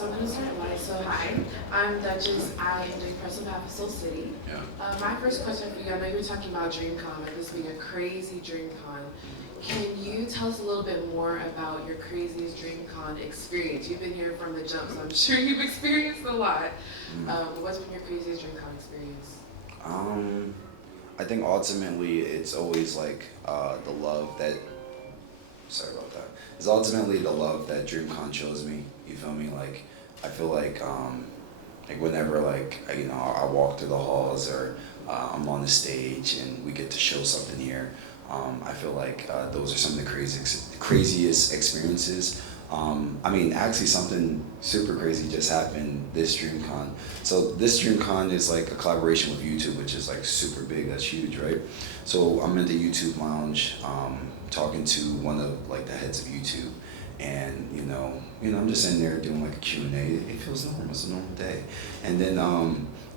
So I'm gonna start light. So hi, I'm Duchess. I am doing press on behalf of Soul City. Yeah. My first question for you, I know you were talking about DreamCon, like this being a crazy DreamCon. Can you tell us a little bit more about your craziest DreamCon experience? You've been here from the jump, so I'm sure you've experienced a lot. But what's been your craziest DreamCon experience? Um, I think ultimately it's always like the love that. Sorry about that. It's ultimately the love that DreamCon shows me. You feel me? Like I feel like whenever I walk through the halls or I'm on the stage and we get to show something here. I feel like those are some of the craziest experiences. I mean, actually, something super crazy just happened this DreamCon. So this DreamCon is like a collaboration with YouTube, which is like super big. That's huge, right? So I'm in the YouTube lounge, talking to one of like the heads of YouTube, and I'm just in there doing like a Q&A. It feels normal. It's a normal day, and then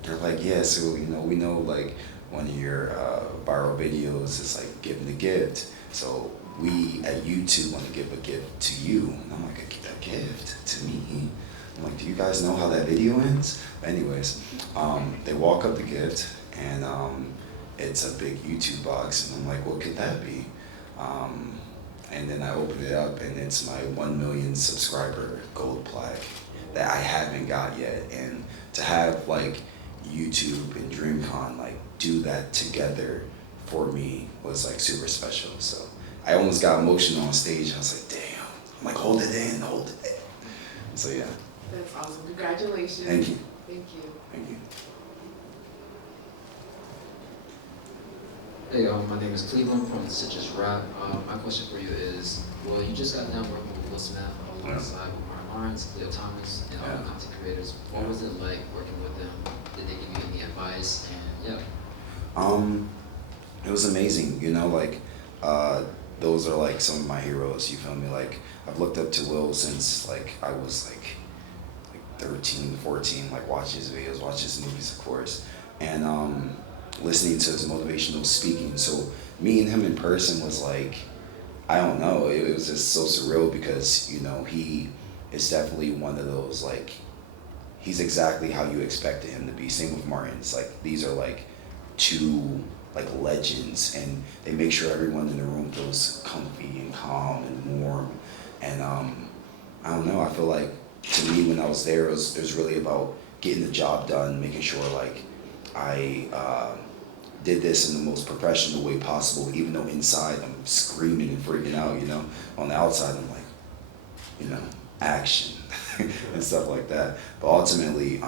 they're like, yeah, so we know like one of your viral videos is like giving a gift. So we at YouTube want to give a gift to you. And I'm like, a gift to me? I'm like, do you guys know how that video ends? But anyways, they walk up the gift and it's a big YouTube box. And I'm like, what could that be? And then I open it up and it's my 1 million subscriber gold plaque that I haven't got yet. And to have like YouTube and DreamCon like do that together for me was like super special. So I almost got emotional on stage. I was like, damn. I'm like, hold it in, hold it in. So yeah. That's awesome. Congratulations. Thank you. Thank you. Thank you. Hey, my name is Cleveland from Citrus Rap. My question for you is, well, you just got done working with Will Smith alongside with Martin Lawrence, Leo Thomas, and all the content creators. What was it like working with them? Did they give you any advice? And It was amazing. Those are like some of my heroes. You feel me? Like I've looked up to Will since like I was like 13, 14. Like watch his videos, watch his movies, of course, and listening to his motivational speaking. So meeting him in person was like, I don't know, it was just so surreal because he is definitely one of those like, he's exactly how you expected him to be. Same with Martin. It's like these are like two like legends, and they make sure everyone in the room feels comfy and calm and warm. And I don't know, I feel like to me when I was there, it was really about getting the job done, making sure like I did this in the most professional way possible, even though inside I'm screaming and freaking out, On the outside I'm like, action and stuff like that. But ultimately,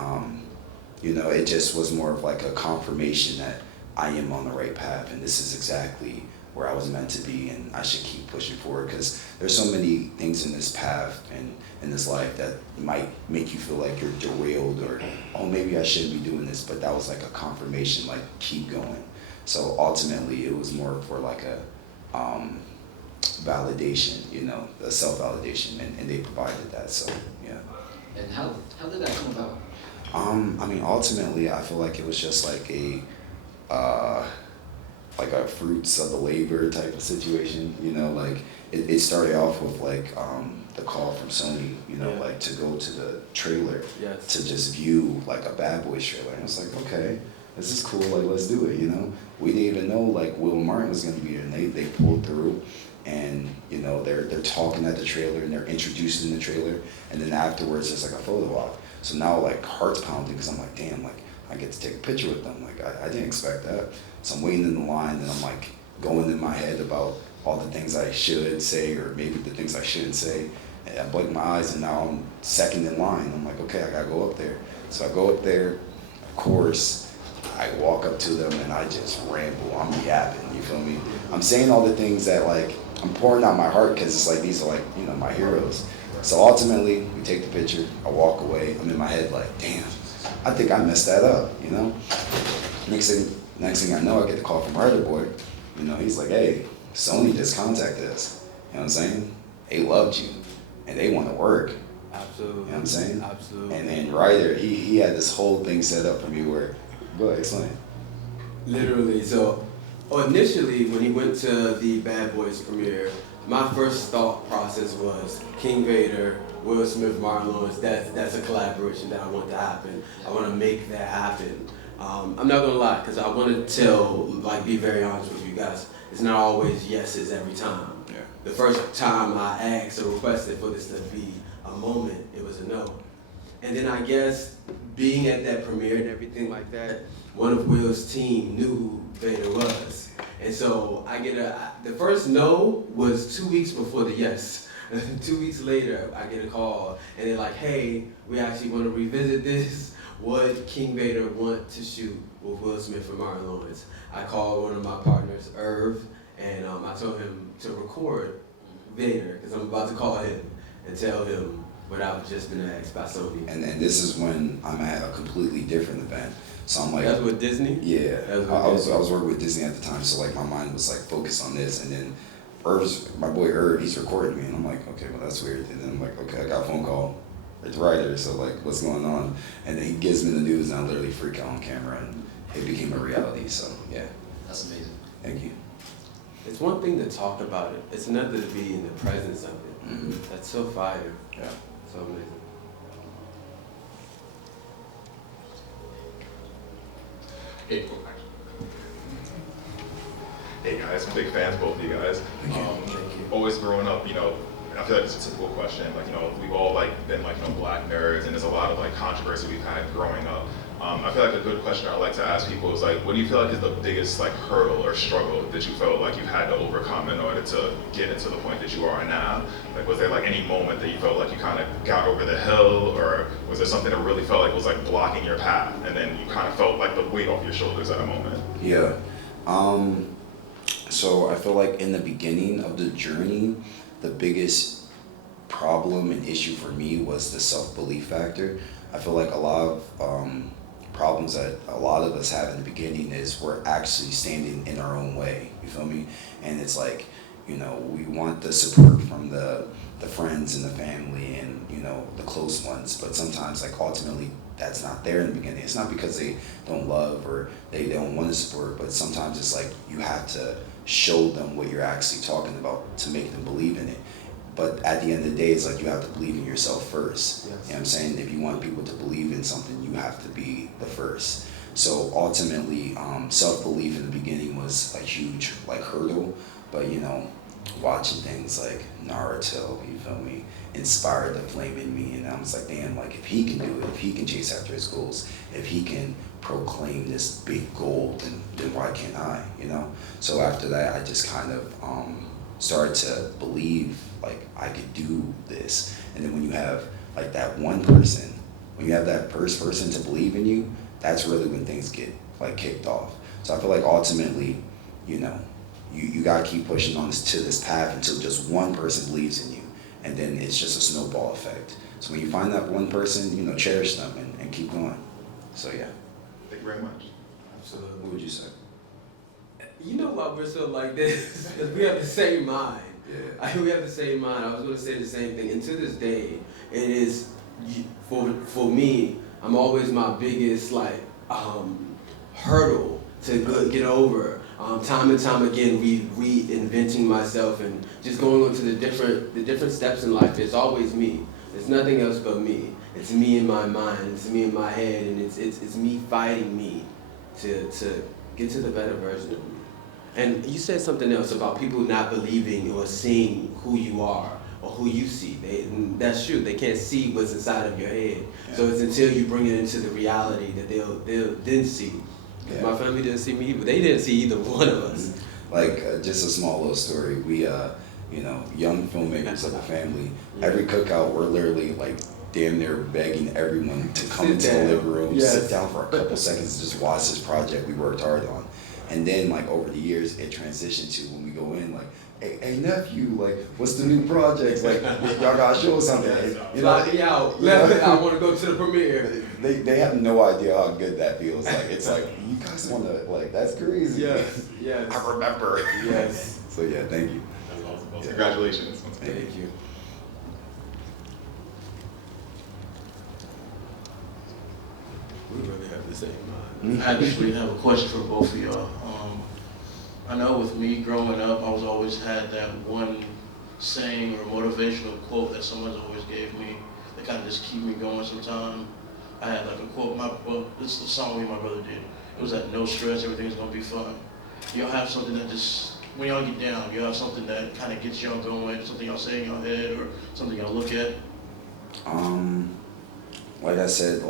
it just was more of like a confirmation that I am on the right path and this is exactly where I was meant to be, and I should keep pushing forward because there's so many things in this path and in this life that might make you feel like you're derailed or, oh, maybe I shouldn't be doing this, but that was like a confirmation, like keep going. So ultimately it was more for like a validation, a self-validation, and they provided that, so yeah. And how did that come about? Ultimately I feel like it was just like a fruits of the labor type of situation, like it started off with like the call from Sony, like to go to the trailer, to just view like a Bad Boys trailer, and I was like, okay, this is cool, like let's do it, We didn't even know like Will Martin was gonna be there, and they pulled through, and they're talking at the trailer and they're introducing the trailer, and then afterwards it's like a photo op. So now like heart's pounding because I'm like, damn, like I get to take a picture with them. Like I didn't expect that. So I'm waiting in the line and I'm like going in my head about all the things I should say or maybe the things I shouldn't say. And I blink my eyes and now I'm second in line. I'm like, okay, I gotta go up there. So I go up there, of course, I walk up to them and I just ramble. I'm yapping, you feel me? I'm saying all the things that like, I'm pouring out my heart because it's like, these are like, my heroes. So ultimately, we take the picture, I walk away, I'm in my head like, damn, I think I messed that up, Next thing I know, I get the call from WriterBoy. He's like, hey, Sony just contacted us. You know what I'm saying? They loved you, and they want to work. Absolutely. You know what I'm saying? Absolutely. And then Ryder, he had this whole thing set up for me where, go ahead, explain. Literally, so initially when he went to the Bad Boys premiere, my first thought process was King Vader, Will Smith, Martin Lawrence, that's a collaboration that I want to happen. I want to make that happen. I'm not gonna lie, because I want to be very honest with you guys. It's not always yeses every time. Yeah. The first time I asked or requested for this to be a moment, it was a no. And then I guess being at that premiere and everything like that, one of Will's team knew who Vader was. And so the first no was 2 weeks before the yes. 2 weeks later, I get a call and they're like, hey, we actually want to revisit this. Would King Vader want to shoot with Will Smith and Martin Lawrence? I called one of my partners, Irv, and I told him to record Vader, because I'm about to call him and tell him what I've just been asked by Sony. And this is when I'm at a completely different event. So I'm like, That's with Disney? yeah, I was working with Disney at the time, so like my mind was like focused on this, and then my boy Irv, he's recording me, and I'm like, okay, well that's weird. And then I'm like, okay, I got a phone call. It's the writer, so like, what's going on? And then he gives me the news, and I literally freak out on camera, and it became a reality. So yeah. That's amazing. Thank you. It's one thing to talk about it. It's another to be in the presence of it. Mm-hmm. That's so fire. Yeah. So amazing. Hey guys, big fans, both of you guys. Always growing up, I feel like it's a typical question. We've all been black nerds, and there's a lot of controversy we've had growing up. I feel like a good question I like to ask people is what do you feel like is the biggest hurdle or struggle that you felt like you had to overcome in order to get into the point that you are now? Was there any moment that you felt like you kind of got over the hill, or was there something that really felt like was blocking your path, and then you kind of felt the weight off your shoulders at a moment? Yeah. So I feel like in the beginning of the journey, the biggest problem and issue for me was the self-belief factor. I feel like a lot of problems that a lot of us have in the beginning is we're actually standing in our own way, you feel me? And it's we want the support from the friends and the family and, the close ones, but sometimes ultimately that's not there in the beginning. It's not because they don't love or they don't want to support, but sometimes it's you have to show them what you're actually talking about to make them believe in it. But at the end of the day, it's you have to believe in yourself first. Yes. You know what I'm saying? If you want people to believe in something, you have to be the first. So ultimately, self-belief in the beginning was a huge hurdle, but watching things like Naruto, you feel me, inspired the flame in me, and I was like, damn, if he can do it, if he can chase after his goals, if he can proclaim this big goal, then why can't I, So after that, I just kind of started to believe I could do this. And then when you have that one person, when you have that first person to believe in you, that's really when things get kicked off. So I feel ultimately, you gotta keep pushing on to this path until just one person believes in you, and then it's just a snowball effect. So when you find that one person, cherish them and keep going. So yeah. Thank you very much. Absolutely. What would you say? You know why we're so like this? Because we have the same mind. Yeah. We have the same mind. I was going to say the same thing. And to this day, it is, for me, I'm always my biggest hurdle to get over. Time and time again, reinventing myself and just going on to the different steps in life. It's always me. It's nothing else but me. It's me in my mind. It's me in my head, and it's me fighting me to get to the better version of me. And you said something else about people not believing or seeing who you are or who you see. That's true. They can't see what's inside of your head. Yeah. So it's until you bring it into the reality that they'll then see. Yeah. My family didn't see me, but they didn't see either one of us. Just a small little story. We, young filmmakers of the family, every cookout, we're literally damn near begging everyone to come into the living room, sit down for a couple seconds, and just watch this project we worked hard on. And then, over the years, it transitioned to when we go in, hey nephew, what's the new projects? Y'all gotta show us something. Fly me out. I want to go to the premiere. They have no idea how good that feels. It's you guys want to, that's crazy. Yes. I remember. Yes. So yeah, thank you. That's awesome. Yeah. Congratulations. Thank you. We really have the same mind. I actually have a question for both of y'all. I know with me growing up, I was always had that one saying or motivational quote that someone's always gave me that kind of just keep me going sometime. I had like a quote, this is the song me and my brother did. It was that no stress, everything's gonna be fun. Y'all have something that just, when y'all get down, you have something that kind of gets y'all going, something y'all say in your head or something y'all look at? Like I said,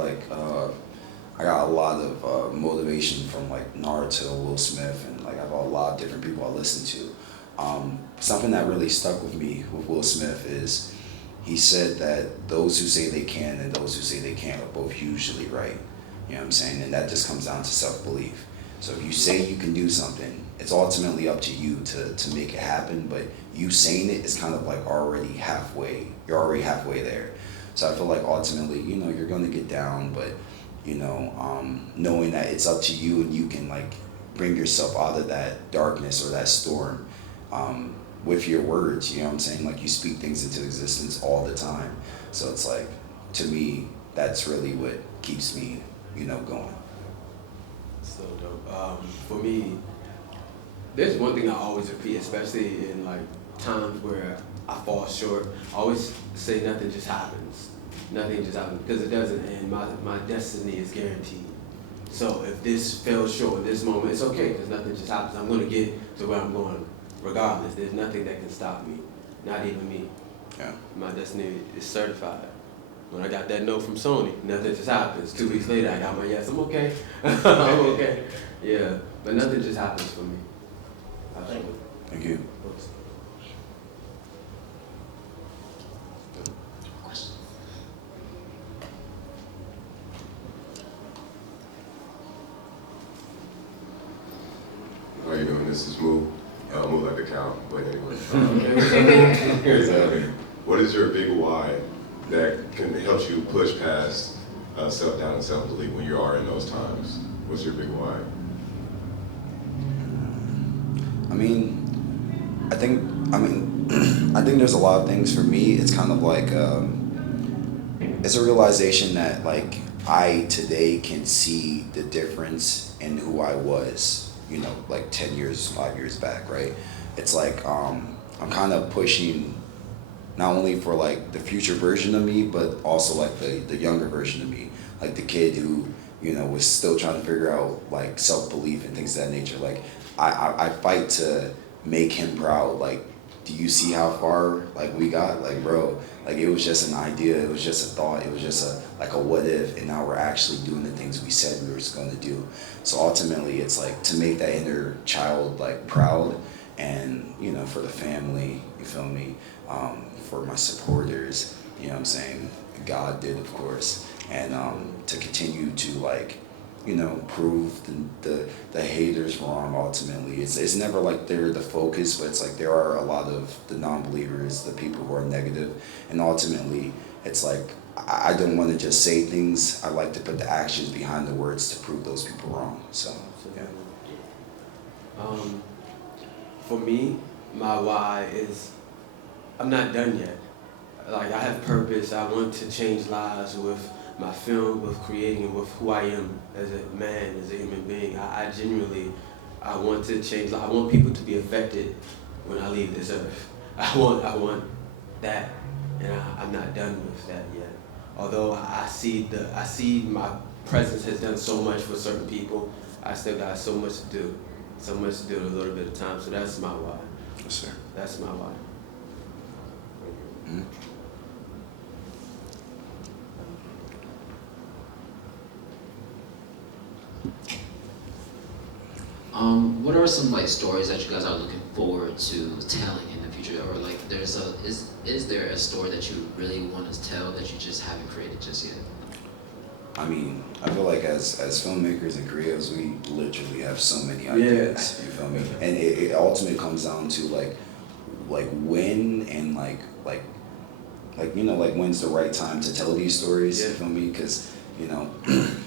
I got a lot of motivation from like Naruto, Will Smith, and like I have a lot of different people I listen to. Something that really stuck with me with Will Smith is he said that those who say they can and those who say they can't are both usually right. You know what I'm saying? And that just comes down to self-belief. So if you say you can do something, it's ultimately up to you to make it happen, but you saying it is kind of like already halfway. You're already halfway there. So I feel like ultimately, you know, you're gonna get down, but you know, knowing that it's up to you and you can like bring yourself out of that darkness or that storm with your words, you know what I'm saying? Like you speak things into existence all the time. So it's like, to me, that's really what keeps me, you know, going. So dope. For me, there's one thing I always repeat, especially in like times where I fall short. I always say nothing just happens. Nothing just happens, because it doesn't, and my destiny is guaranteed. So if this fell short in this moment, it's okay, because nothing just happens. I'm gonna get to where I'm going regardless. There's nothing that can stop me, not even me. Yeah. My destiny is certified. When I got that note from Sony, nothing just happens. 2 weeks later, I got my yes. I'm okay. I'm okay. Yeah, but nothing just happens for me. Thank you. How you doing? This is Moo. Moo like the cow, but anyway. What is your big why that can help you push past self-doubt and self-belief when you are in those times? What's your big why? I think there's a lot of things. For me, it's kind of like, it's a realization that like I today can see the difference in who I was, you know, like 10 years, 5 years back, right? It's like, I'm kind of pushing not only for like the future version of me, but also like the younger version of me, like the kid who, you know, was still trying to figure out like self-belief and things of that nature. Like I fight to make him proud. Like, do you see how far like we got? Like, bro, like it was just an idea, it was just a thought, it was just a what if, and now we're actually doing the things we said we were going to do. So ultimately, it's like to make that inner child like proud, and you know, for the family, you feel me, for my supporters, you know what I'm saying, God did, of course, and to continue to like, you know, prove the haters wrong. Ultimately, it's never like they're the focus, but it's like there are a lot of the non-believers, the people who are negative, and ultimately it's like I don't want to just say things. I like to put the actions behind the words to prove those people wrong. So yeah. For me, my why is I'm not done yet. Like I have purpose. I want to change lives with my film, with creating, with who I am as a man, as a human being. I genuinely, I want to change. I want people to be affected when I leave this earth. I want that, and I'm not done with that yet. Although I see my presence has done so much for certain people, I still got so much to do. So much to do in a little bit of time. So that's my why. Yes, sir. That's my why. Mm-hmm. What are some like stories that you guys are looking forward to telling in the future, or like is there a story that you really want to tell that you just haven't created just yet? I mean, I feel like as filmmakers and creatives, we literally have so many ideas. You feel me? And it ultimately comes down to like when and like you know, like when's the right time to tell these stories. You feel me? Because you know,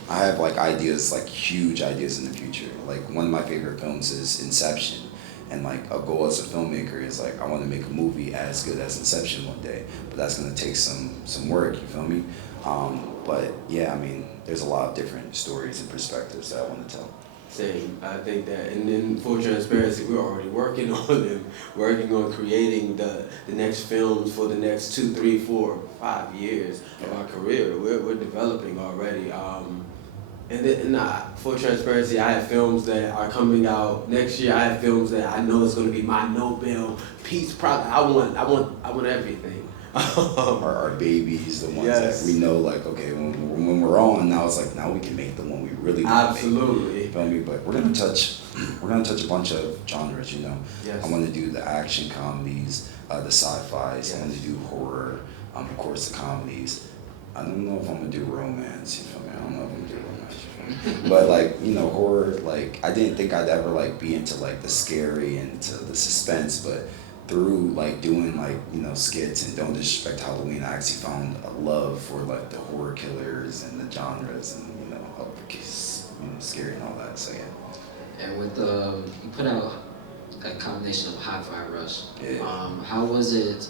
I have like ideas, like huge ideas in the future. Like one of my favorite films is Inception. And like a goal as a filmmaker is like I want to make a movie as good as Inception one day, but that's gonna take some work. You feel me? But yeah, I mean, there's a lot of different stories and perspectives that I want to tell. Same. I think that, and then full transparency, we're already working on them, working on creating the next films for the next 2, 3, 4, 5 years of our career. We're developing already. And then, full transparency, I have films that are coming out next year. I have films that I know is going to be my Nobel Peace Prize. I want everything. Our babies, the ones Yes. that we know, like, okay, when we're on, now it's like, now we can make the one we really want to make. Absolutely. You feel me? But we're gonna touch a bunch of genres, you know. Yes. I want to do the action comedies, the sci-fis. I want to Yes. do horror, of course the comedies. I don't know if I'm gonna do romance. You feel me? I don't know if I'm gonna do romance. You feel me? But like, you know, horror. Like, I didn't think I'd ever like be into like the scary and to the suspense, but through like doing like, you know, skits and Don't Disrespect Halloween, I actually found a love for like the horror killers and the genres and, you know, scary and all that. So yeah. And with you put out a combination of Hi-Fi Rush. Yeah. How was it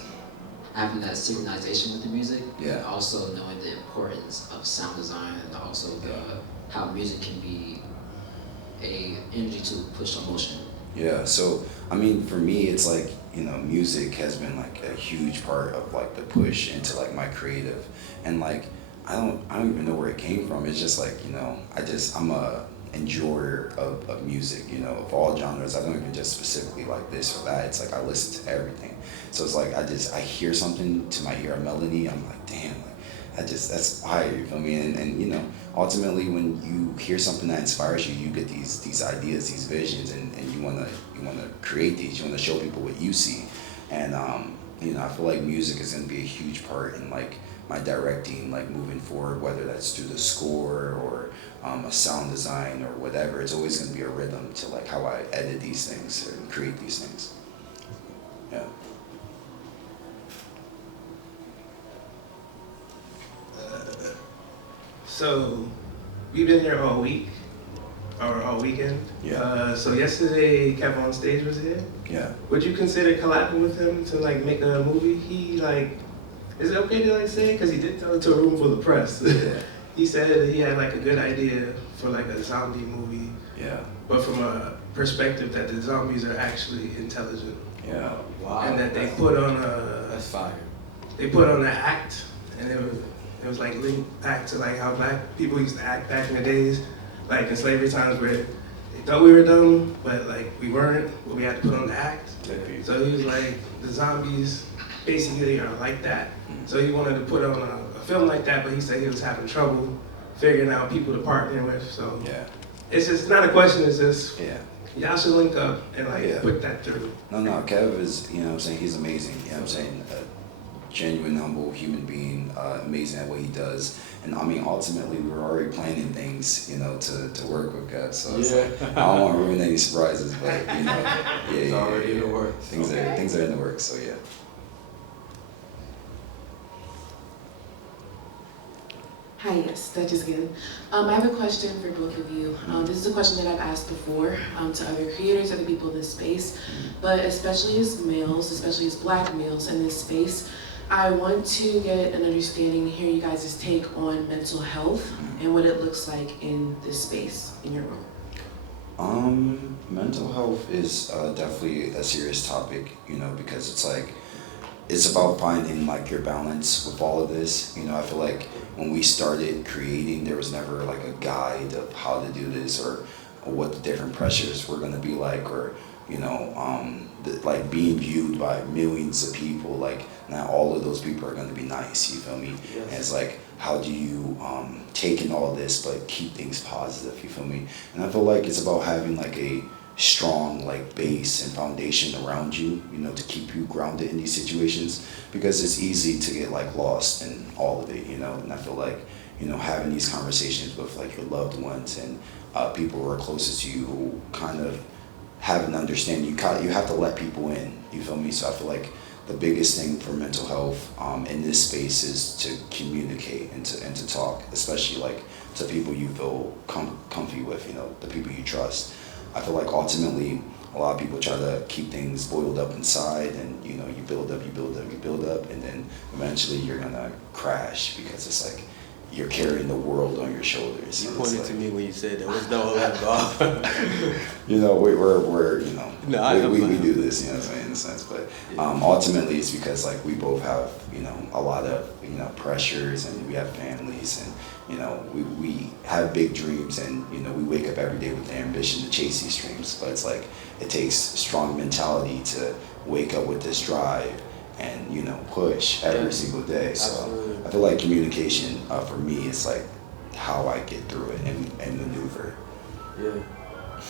having that synchronization with the music? Yeah. And also knowing the importance of sound design and also how music can be a energy to push emotion. Yeah, so I mean, for me, it's like, you know, music has been like a huge part of like the push into like my creative, and like I don't even know where it came from. It's just like, you know, I'm a enjoyer of music, you know, of all genres. I don't even just specifically like this or that. It's like I listen to everything. So it's like I hear something to my ear, a melody. I'm like, damn, like that's fire. You feel me? And you know, ultimately, when you hear something that inspires you, you get these ideas, these visions, and you wanna create these. You wanna show people what you see, and you know, I feel like music is gonna be a huge part in like my directing, like moving forward, whether that's through the score or a sound design or whatever. It's always gonna be a rhythm to like how I edit these things and create these things. Yeah. So, we've been here all week, or all weekend. Yeah. So yesterday, Kev on Stage was here. Yeah. Would you consider collabing with him to like make a movie? He like, is it okay to like say it? Because he did tell it to a room full of press. Yeah. He said that he had like a good idea for like a zombie movie, Yeah. but from a perspective that the zombies are actually intelligent. Yeah. Wow. And that they put on a, That's fire. they put on an act, and it was like linked back to like how black people used to act back in the days, like in slavery times where they thought we were dumb, but like we weren't, but we had to put on the act. So he was like, the zombies basically are like that. So he wanted to put on a film like that, but he said he was having trouble figuring out people to partner with. So Yeah. it's just not a question, it's just, Yeah. y'all should link up and like Yeah. put that through. No, Kev is, you know what I'm saying, he's amazing, you know what I'm saying, a genuine, humble human being, amazing at what he does. And I mean, ultimately, we're already planning things, you know, to work with Kev. So it's like, I don't want to ruin any surprises, but, you know, yeah, It's already in the works. Things are in the works, so yeah. Hi, yes, Duchess again. I have a question for both of you. This is a question that I've asked before to other creators, other people in this space, but especially as males, especially as black males in this space, I want to get an understanding, hear you guys' take on mental health and what it looks like in this space, in your room. Mental health is definitely a serious topic, you know, because it's like, it's about finding like your balance with all of this. You know, I feel like when we started creating, there was never like a guide of how to do this or what the different pressures were gonna be like, or, you know, like being viewed by millions of people, like not all of those people are gonna be nice, you feel me? Yes. And it's like, how do you take in all this but keep things positive, you feel me? And I feel like it's about having like a strong like base and foundation around you, you know, to keep you grounded in these situations, because it's easy to get like lost in all of it, you know. And I feel like, you know, having these conversations with like your loved ones and people who are closest to you who kind of have an understanding, you have to let people in, you feel me? So I feel like the biggest thing for mental health in this space is to communicate and to talk, especially like to people you feel comfy with, you know, the people you trust. I feel like ultimately a lot of people try to keep things boiled up inside, and you know, you build up, and then eventually you're gonna crash, because it's like you're carrying the world on your shoulders. You And it's pointed like, to me when you said there was no left off. you know, we're you know, No, I know. we do this, you know what I'm saying, in a sense. But ultimately, it's because like we both have, you know, a lot of, you know, pressures, and we have families, and you know, we have big dreams, and you know, we wake up every day with the ambition to chase these dreams. But it's like it takes strong mentality to wake up with this drive and, you know, push every single day. So Absolutely. I feel like communication for me is like how I get through it and maneuver. Yeah,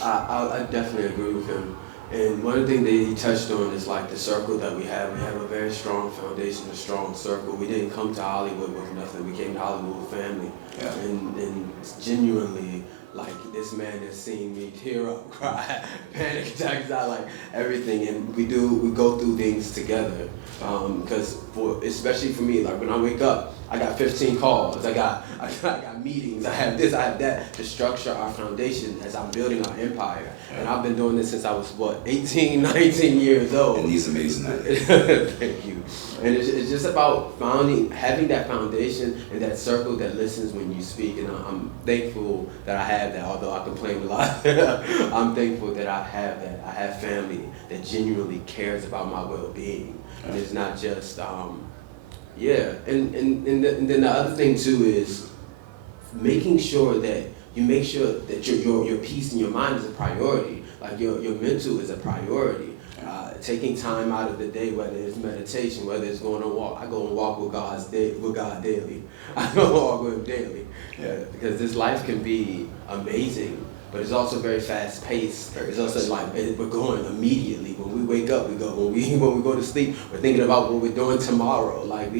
I definitely agree with him. And one of the things that he touched on is like the circle that we have. We have a very strong foundation, a strong circle. We didn't come to Hollywood with nothing. We came to Hollywood with family. Yeah. And genuinely, like, this man has seen me tear up, cry, panic attacks, out, like everything. And we go through things together. Because especially for me, like when I wake up, I got 15 calls, I got meetings, I have this, I have that, to structure our foundation as I'm building our empire. And I've been doing this since I was, 18, 19 years old. And he's amazing at it. Thank you. And it's just about having that foundation and that circle that listens when you speak. And I'm thankful that I have that, although I complain a lot. I'm thankful that I have that. I have family that genuinely cares about my well-being. And it's not just, and then the other thing too is making sure that you make sure that your peace and your mind is a priority. Like your mental is a priority. Taking time out of the day, whether it's meditation, whether it's going on a walk. I go and walk with God daily. I go and walk with Him daily. Because this life can be amazing, but it's also very fast paced. It's also like we're going immediately. When we wake up, we go. When we go to sleep, we're thinking about what we're doing tomorrow. Like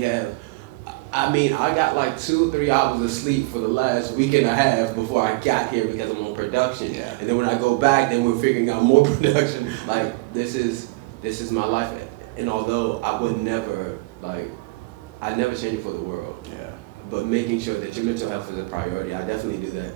I got like 2 or 3 hours of sleep for the last week and a half before I got here because I'm on production. Yeah. And then when I go back, then we're figuring out more production. Like this is my life. And although I would never I'd never change it for the world. Yeah. But making sure that your mental health is a priority, I definitely do that.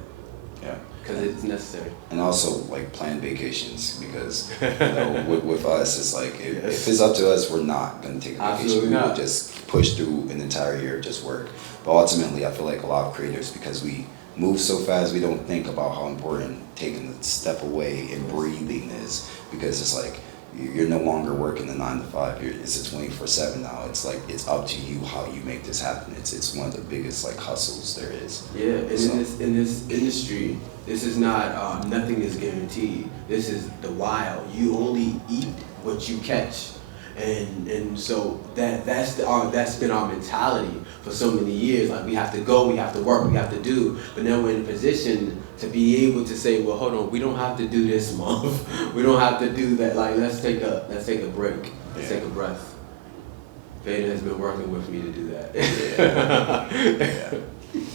Yeah. Because it's necessary. And also like plan vacations, because you know, with us it's like if it's up to us, we're not gonna take a vacation. Absolutely We not. would just push through an entire year of just work. But ultimately I feel like a lot of creators, because we move so fast, we don't think about how important taking a step away and breathing is, because it's like you're no longer working the 9 to 5. It's a 24/7 now. It's like it's up to you how you make this happen. It's one of the biggest like hustles there is. Yeah, and So, in this industry, this is not nothing is guaranteed. This is the wild. You only eat what you catch, and so that's been our mentality for so many years. Like we have to go, we have to work, we have to do. But now we're in a position to be able to say, well, hold on, we don't have to do this month. We don't have to do that. Like let's take a break. Let's take a breath. Vader has been working with me to do that. yeah.